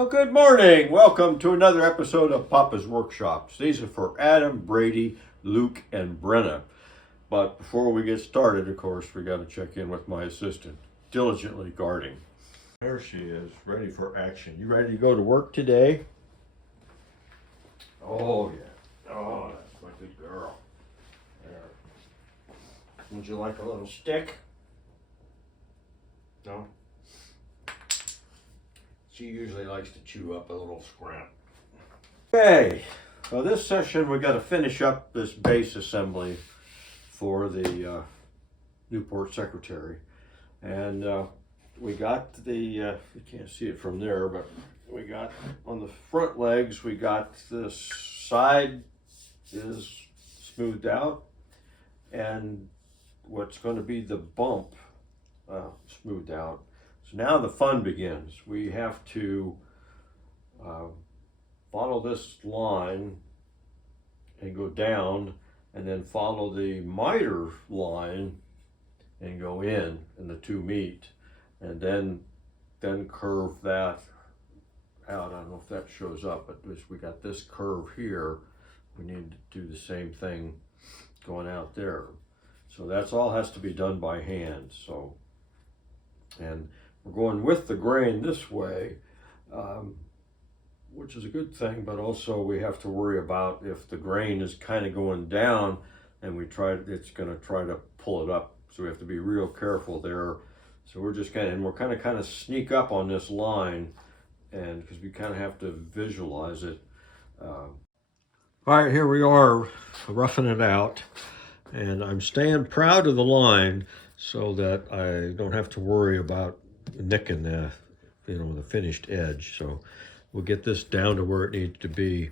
Well, good morning. Welcome to another episode of Papa's Workshops. These are for Adam, Brady, Luke, and Brenna. But before we get started, of course, we got to check in with my assistant, diligently guarding. There she is, ready for action. You ready to go to work today? Oh, yeah. Oh, that's my good girl. There. Would you like a little stick? No? She usually likes to chew up a little scrap. Okay, well this session we got to finish up this base assembly for the Newport Secretary. And we got the, you can't see it from there, but we got on the front legs, we got this side is smoothed out, and what's going to be the bump smoothed out. So now the fun begins. We have to follow this line and go down, and then follow the miter line and go in, and the two meet, and then curve that out. I don't know if that shows up, but we got this curve here. We need to do the same thing going out there. So that's all has to be done by hand. So, and we're going with the grain this way, which is a good thing, but also we have to worry about if the grain is kind of going down and it's going to try to pull it up. So we have to be real careful there. So we're just kind of sneak up on this line, and because we kind of have to visualize it. All right, here we are roughing it out, and I'm staying proud of the line so that I don't have to worry about nicking the finished edge. So we'll get this down to where it needs to be,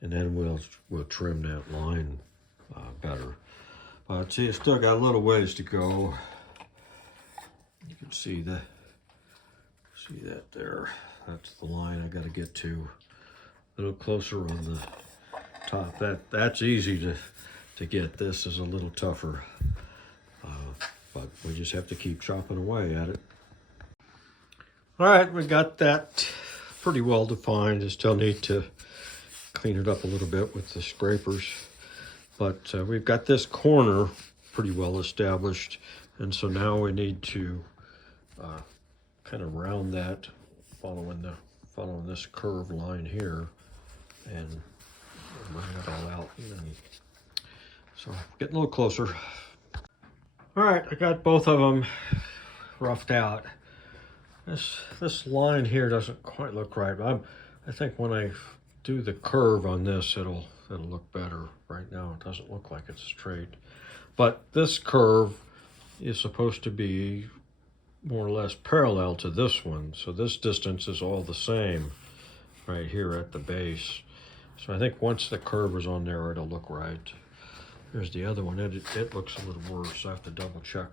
and then we'll trim that line better. But see, it's still got a little ways to go. You can see that there. That's the line I got to get to. A little closer on the top. That's easy to get. This is a little tougher, but we just have to keep chopping away at it. All right, we got that pretty well defined. I still need to clean it up a little bit with the scrapers, but we've got this corner pretty well established, and so now we need to kind of round that, following this curved line here, and bring it all out. And so getting a little closer. All right, I got both of them roughed out. This line here doesn't quite look right. I think when I do the curve on this, it'll look better. Right now it doesn't look like it's straight. But this curve is supposed to be more or less parallel to this one. So this distance is all the same right here at the base. So I think once the curve is on there, it'll look right. There's the other one. It looks a little worse. I have to double check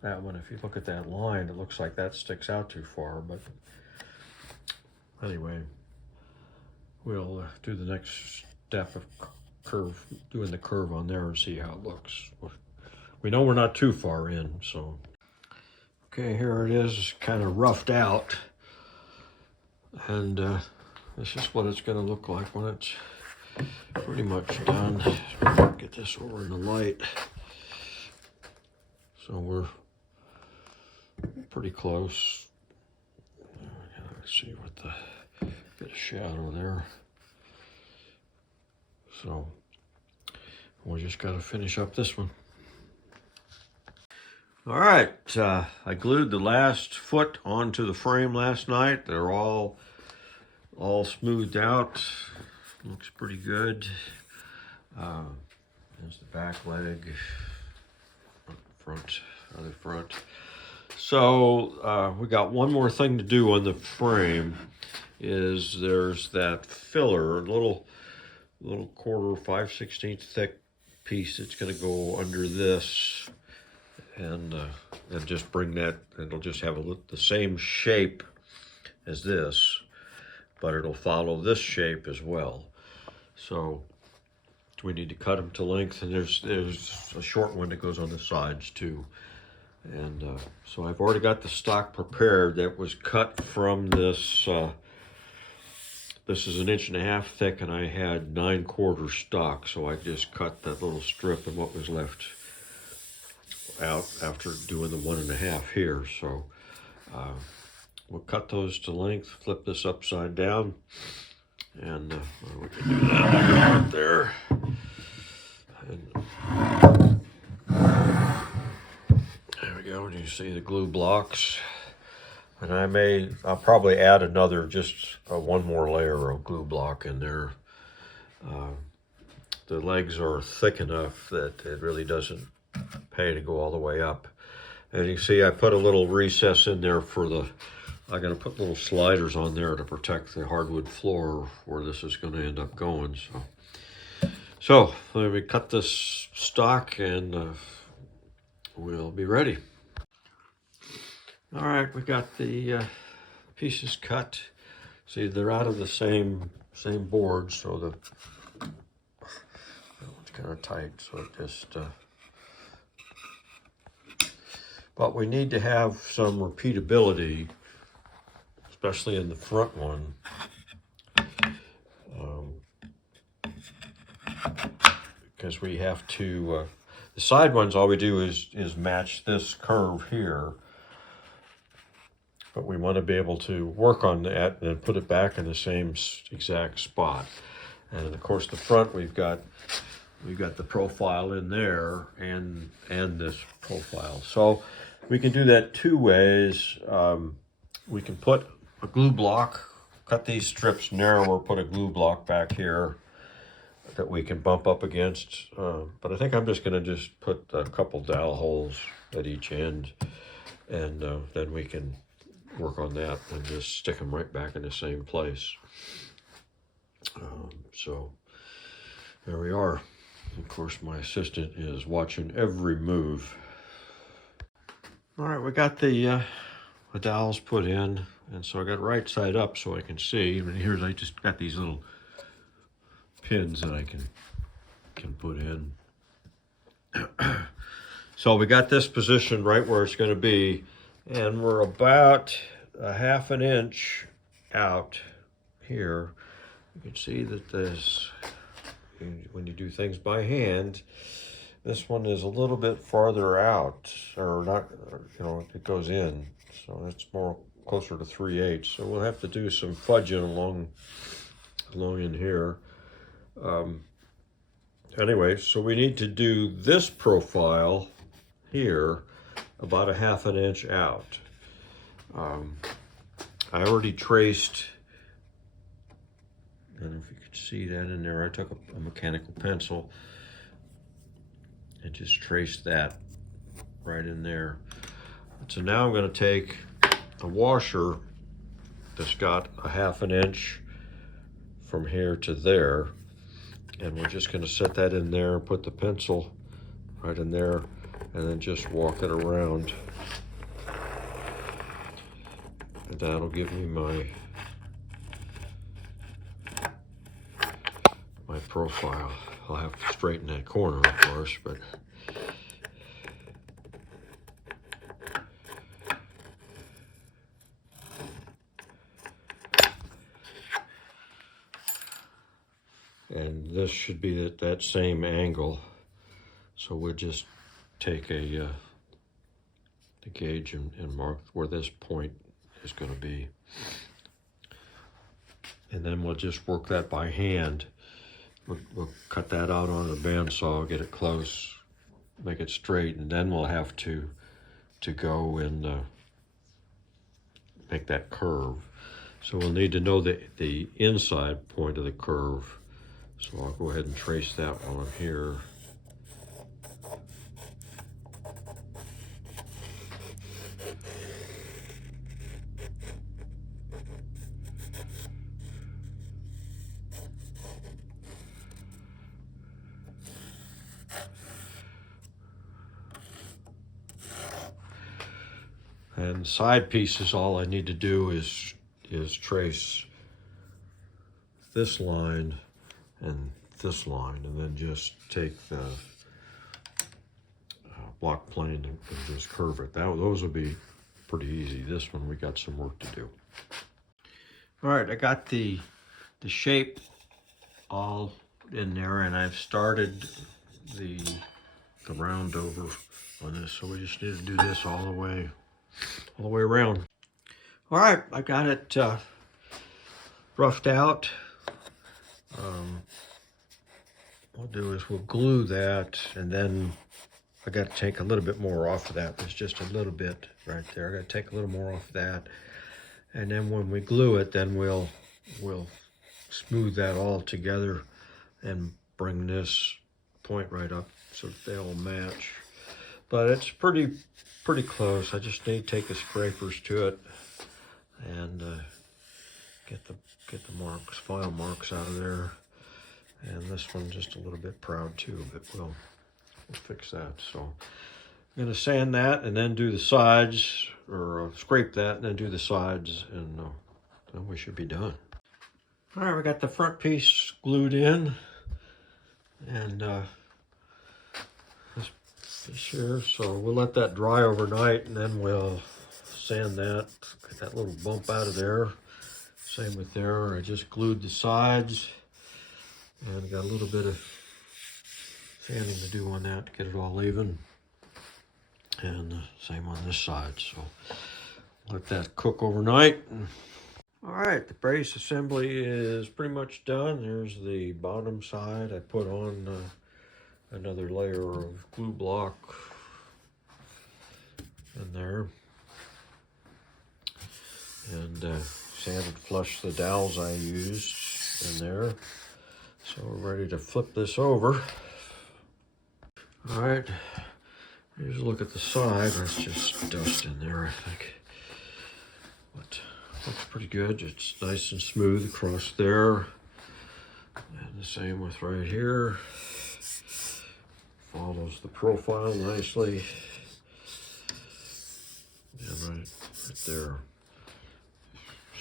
that one. If you look at that line, it looks like that sticks out too far, but anyway, we'll do the next step of doing the curve on there and see how it looks. We know we're not too far in, so. Okay, here it is, kind of roughed out, and this is what it's going to look like when it's pretty much done. Get this over in the light. So we're pretty close. Let's see what the bit of shadow there. So we just got to finish up this one. All right, I glued the last foot onto the frame last night. They're all smoothed out. Looks pretty good. There's the back leg, other front. So we got one more thing to do on the frame. There's that filler, a little quarter 5/16 thick piece that's going to go under this, and just bring that. It'll just have the same shape as this, but it'll follow this shape as well. So we need to cut them to length, and there's a short one that goes on the sides too. And so I've already got the stock prepared that was cut from this This is 1.5 inches thick, and I had 9/4 stock, so I just cut that little strip and what was left out after doing the 1.5 here. So we'll cut those to length, flip this upside down, and we can do that right there. And there we go. And you see the glue blocks. And I'll probably add another, just one more layer of glue block in there. The legs are thick enough that it really doesn't pay to go all the way up. And you see I put a little recess in there for I'm going to put little sliders on there to protect the hardwood floor where this is going to end up going. So let me cut this stock and we'll be ready. All right, we got the pieces cut. See, they're out of the same board, so that one's kind of tight. So it just, but we need to have some repeatability, especially in the front one. Because we have to, the side ones, all we do is match this curve here. But we want to be able to work on that and put it back in the same exact spot. And of course, the front, we've got the profile in there and this profile. So we can do that two ways. We can put a glue block, cut these strips narrower, put a glue block back here that we can bump up against. But I think I'm just going to put a couple dowel holes at each end, and then we can work on that and just stick them right back in the same place. So there we are. Of course, my assistant is watching every move. All right, we got the dowels put in, and so I got right side up so I can see. And here's, I just got these little pins that I can put in. So we got this position right where it's going to be. And we're about 1/2 inch out here. You can see that when you do things by hand, this one is a little bit farther out, or not, it goes in. So it's more closer to 3/8. So we'll have to do some fudging along in here. Anyway, so we need to do this profile here about 1/2 inch out. I already traced, and if you could see that in there, I took a mechanical pencil and just traced that right in there. So now I'm going to take a washer that's got 1/2 inch from here to there, and we're just going to set that in there, put the pencil right in there, and then just walk it around. And that'll give me my profile. I'll have to straighten that corner, of course, but and this should be at that same angle. So we'll just take the gauge and mark where this point is going to be. And then we'll just work that by hand. We'll cut that out on a bandsaw, get it close, make it straight, and then we'll have to go and make that curve. So we'll need to know the inside point of the curve. So I'll go ahead and trace that while I'm here. And side pieces, all I need to do is trace this line and this line, and then just take the block plane and just curve it. Those will be pretty easy. This one, we got some work to do. All right, I got the shape all in there, and I've started the round over on this, so we just need to do this all the way around. All right, I got it roughed out. What we'll do is we'll glue that, and then I got to take a little bit more off of that. There's just a little bit right there. I got to take a little more off of that, and then when we glue it, then we'll smooth that all together and bring this point right up so that they all match. But it's pretty close. I just need to take the scrapers to it and get the marks, file marks out of there. And this one's just a little bit proud too, but we'll fix that. So I'm gonna sand that and then do the sides, or scrape that and then do the sides, and then we should be done. All right, we got the front piece glued in, and this piece here, so we'll let that dry overnight, and then we'll sand that, get that little bump out of there. Same with there, I just glued the sides, and got a little bit of sanding to do on that to get it all even. And same on this side, so let that cook overnight. All right, the brace assembly is pretty much done. There's the bottom side. I put on another layer of glue block in there. And sanded flush the dowels I used in there. So we're ready to flip this over. All right, here's a look at the side. That's just dust in there, I think. But looks pretty good. It's nice and smooth across there. And the same with right here. Follows the profile nicely. And right there.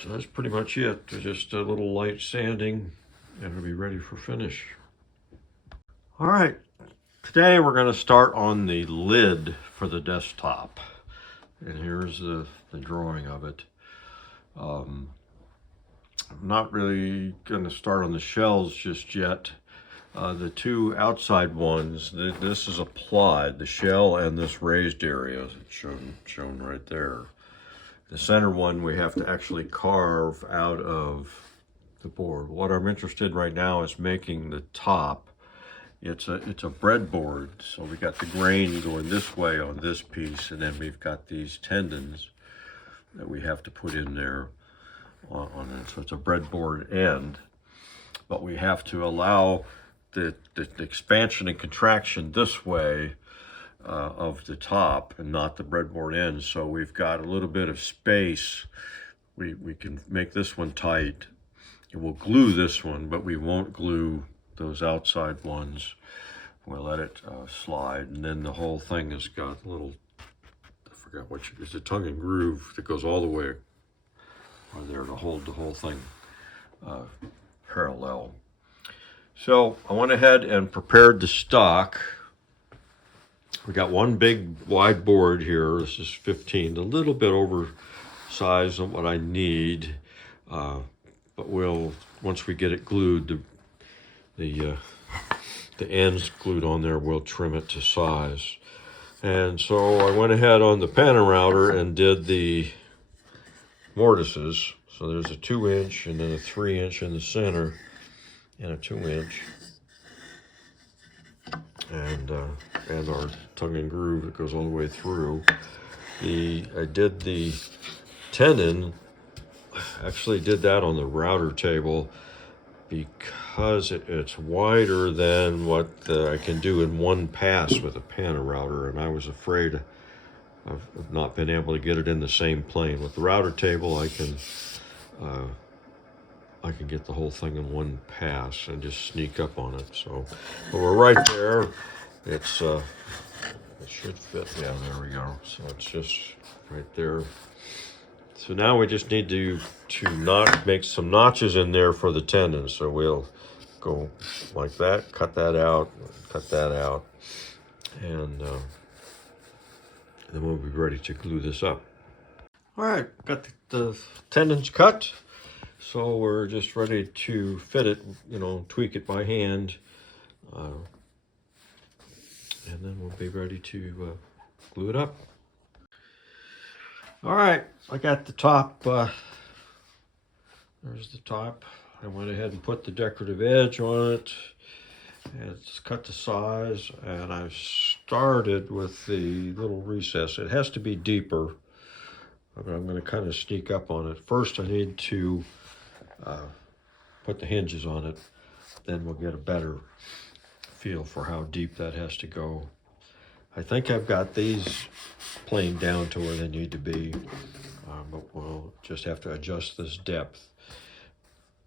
So that's pretty much it. Just a little light sanding, and it'll be ready for finish. All right, today we're going to start on the lid for the desktop. And here's the drawing of it. I'm not really going to start on the shells just yet. The two outside ones, this is applied, the shell and this raised area shown right there. The center one we have to actually carve out of the board. What I'm interested in right now is making the top. It's a breadboard, so we got the grain going this way on this piece, and then we've got these tendons that we have to put in there on it. So it's a breadboard end, but we have to allow the expansion and contraction this way of the top and not the breadboard end. So we've got a little bit of space. We can make this one tight. And we'll glue this one, but we won't glue those outside ones. We'll let it slide, and then the whole thing has got a little, I forgot what it's a tongue and groove that goes all the way there to hold the whole thing parallel. So I went ahead and prepared the stock. We got one big wide board here. This is 15, a little bit oversized on what I need, but once we get it glued, the ends glued on there, we'll trim it to size. And so I went ahead on the panel router and did the mortises. So there's a 2-inch and then a 3-inch in the center and a 2-inch. And our tongue and groove that goes all the way through. I did the tenon, actually did that on the router table because it's wider than what I can do in one pass with a panel router, and I was afraid of not being able to get it in the same plane. With the router table, I can get the whole thing in one pass and just sneak up on it. So, but we're right there. It should fit. Yeah, there we go. So it's just right there. So now we just need to make some notches in there for the tendons. So we'll go like that, cut that out, and then we'll be ready to glue this up. All right, got the tendons cut. So we're just ready to fit it, you know, tweak it by hand. And then we'll be ready to glue it up. All right, I got the top. There's the top. I went ahead and put the decorative edge on it. And it's cut to size, and I started with the little recess. It has to be deeper, but I'm going to kind of sneak up on it. First, I need to put the hinges on it. Then we'll get a better feel for how deep that has to go. I think I've got these planed down to where they need to be, but we'll just have to adjust this depth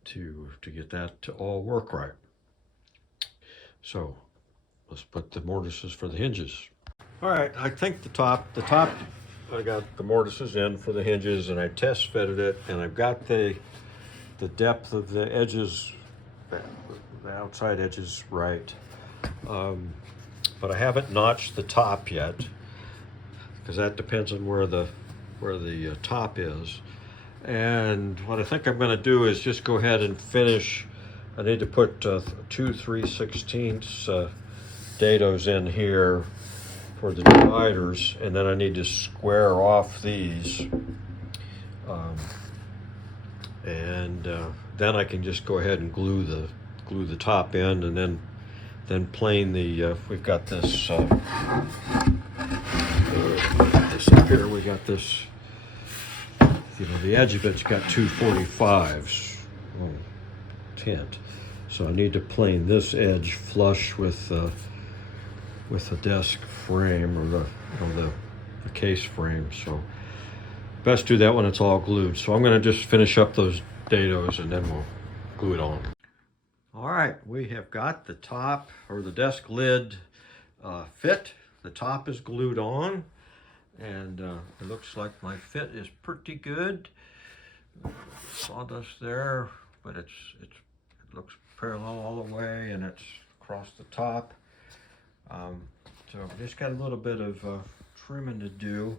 to get that to all work right. So let's put the mortises for the hinges. All right, I think the top, I got the mortises in for the hinges, and I test fitted it, and I've got the depth of the edges, the outside edges right. But I haven't notched the top yet, because that depends on where the top is. And what I think I'm going to do is just go ahead and finish. I need to put 2 3/16 dados in here for the dividers, and then I need to square off these. Then I can just go ahead and glue the top end, and then plane the. We've got this this up here. We got this. You know, the edge of it's got 245s tint, so I need to plane this edge flush with the desk frame, or the case frame. So best do that when it's all glued. So I'm going to just finish up those dados, and then we'll glue it on. All right, we have got the top, or the desk lid, fit. The top is glued on, and it looks like my fit is pretty good. Sawdust there, but it looks parallel all the way, and it's across the top. So just got a little bit of trimming to do.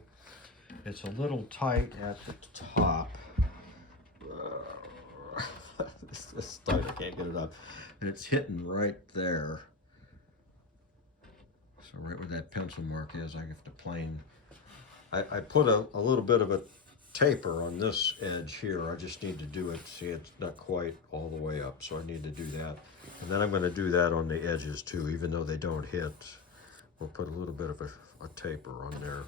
It's a little tight at the top. This tight, I can't get it up. And it's hitting right there. So right where that pencil mark is, I have to plane. I put a little bit of a taper on this edge here. I just need to do it. See, it's not quite all the way up, so I need to do that. And then I'm going to do that on the edges too, even though they don't hit. We'll put a little bit of a taper on there.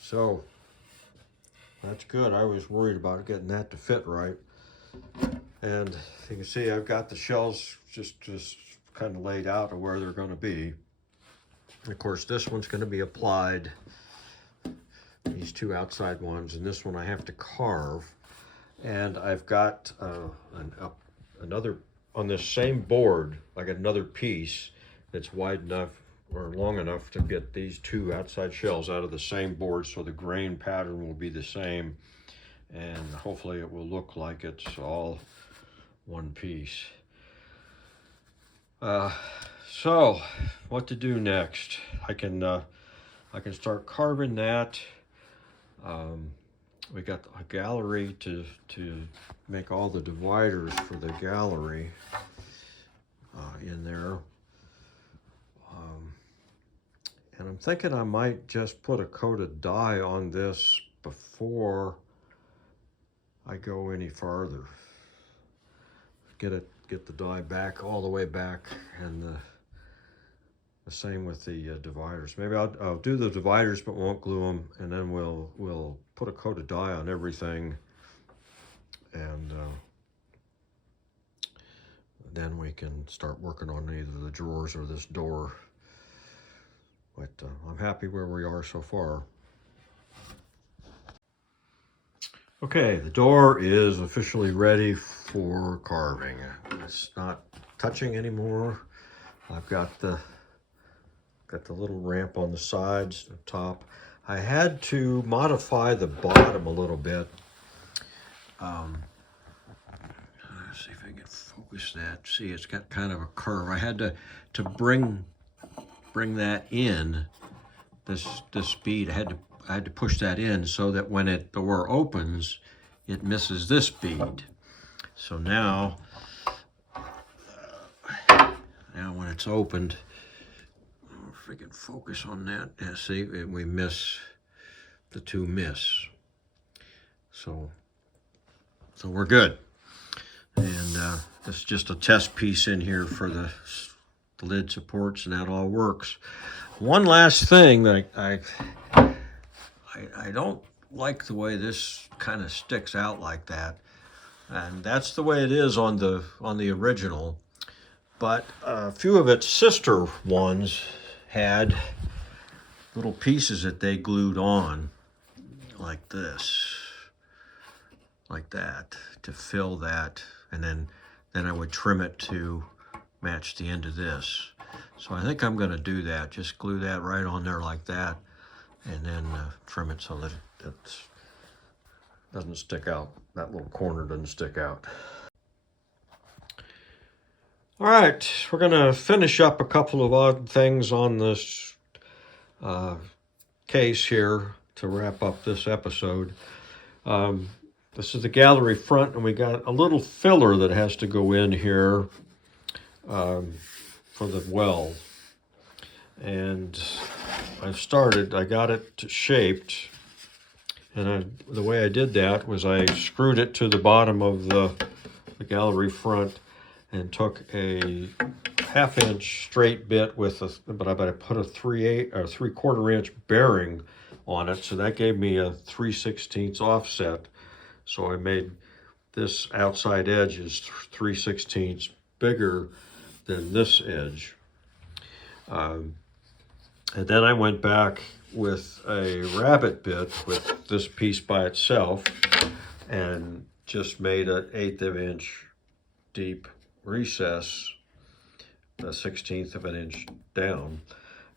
So that's good. I was worried about getting that to fit right. And you can see I've got the shells just kind of laid out of where they're going to be. Of course, this one's going to be applied, these two outside ones, and this one I have to carve. And I've got another, on this same board, I got another piece that's wide enough or long enough to get these two outside shells out of the same board, so the grain pattern will be the same, and hopefully it will look like it's all one piece. So what to do next? I can start carving that. We got a gallery to make all the dividers for the gallery in there. And I'm thinking I might just put a coat of dye on this before I go any farther. Get the dye back, all the way back, and the same with the dividers. Maybe I'll do the dividers but won't glue them, and then we'll put a coat of dye on everything, and then we can start working on either the drawers or this door. But I'm happy where we are so far. Okay, the door is officially ready for carving. It's not touching anymore. I've got the little ramp on the sides, the top. I had to modify the bottom a little bit. Let's see if I can focus that. See, it's got kind of a curve. I had to bring that in, this speed. I had to push that in so that when the door opens, it misses this bead. So now when it's opened, if we can focus on that, yeah, see, we miss, the two miss. So we're good. And this is just a test piece in here for the lid supports, and that all works. One last thing that I don't like the way this kind of sticks out like that, and that's the way it is on the original. But a few of its sister ones had little pieces that they glued on like this, like that, to fill that, and then I would trim it to match the end of this. So I think I'm going to do that, just glue that right on there like that, and then trim it so that it doesn't stick out, that little corner doesn't stick out. All right, we're going to finish up a couple of odd things on this case here to wrap up this episode. This is the gallery front, and we got a little filler that has to go in here for the well. And I got it shaped, and the way I did that was I screwed it to the bottom of the gallery front and took a 1/2 inch straight bit but I put a 3/4 inch bearing on it, so that gave me a 3/16 offset. So I made this outside edge is 3/16 bigger than this edge. And then I went back with a rabbet bit with this piece by itself and just made an 1/8 inch deep recess, a 1/16 of an inch down.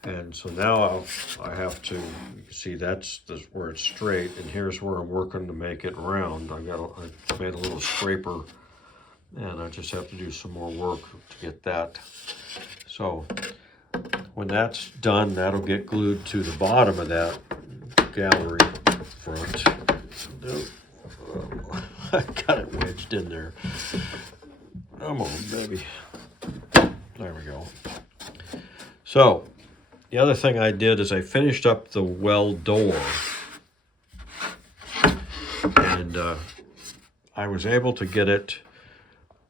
And so now I have to, you can see that's where it's straight, and here's where I'm working to make it round. I made a little scraper, and I just have to do some more work to get that. So when that's done, that'll get glued to the bottom of that gallery front. I got it wedged in there. Come on, baby. There we go. So the other thing I did is I finished up the well door, and I was able to get it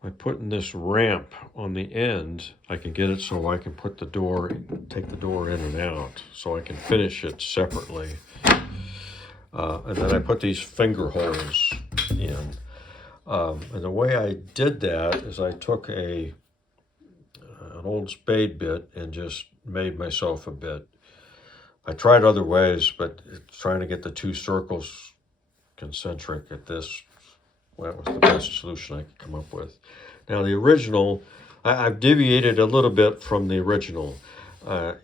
by putting this ramp on the end. I can get it so I can put the door, take the door in and out, so I can finish it separately. And then I put these finger holes in. And the way I did that is I took an old spade bit and just made myself a bit. I tried other ways, but trying to get the two circles concentric at this, well, that was the best solution I could come up with. Now the original, I've deviated a little bit from the original.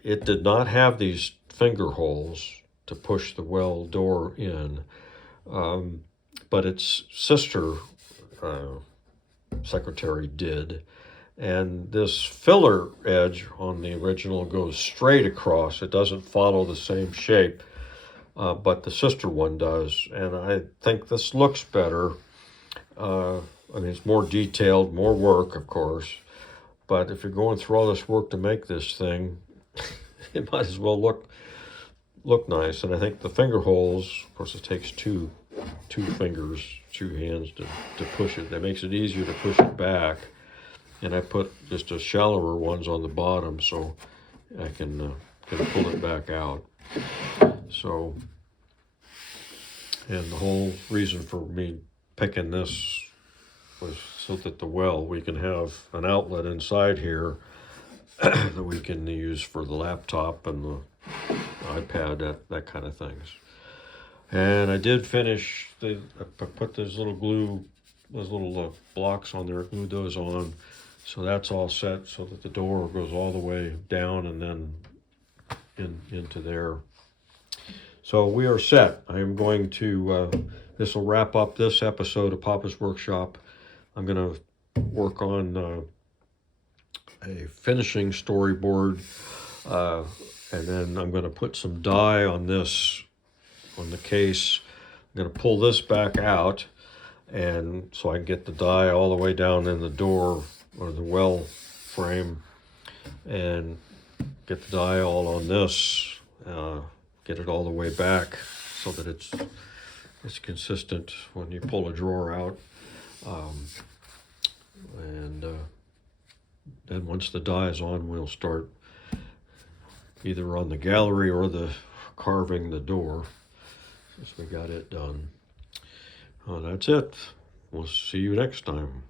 It did not have these finger holes to push the well door in, but its sister secretary did. And this filler edge on the original goes straight across. It doesn't follow the same shape, but the sister one does. And I think this looks better. I mean, it's more detailed, more work, of course. But if you're going through all this work to make this thing, it might as well look nice. And I think the finger holes, of course, it takes two fingers, two hands to push it. That makes it easier to push it back. And I put just a shallower ones on the bottom so I can pull it back out. So, and the whole reason for me picking this was so that the well, we can have an outlet inside here that we can use for the laptop and the iPad, that kind of things. And I did finish, I put those little blocks on there, glued those on. So that's all set so that the door goes all the way down and then into there. So we are set. I am going to, this will wrap up this episode of Papa's Workshop. I'm going to work on a finishing storyboard, and then I'm going to put some dye on this, on the case. I'm going to pull this back out, and so I can get the die all the way down in the door or the well frame, and get the die all on this, get it all the way back so that it's consistent when you pull a drawer out. And then once the die is on, we'll start either on the gallery or the carving the door, since we got it done. That's it. We'll see you next time.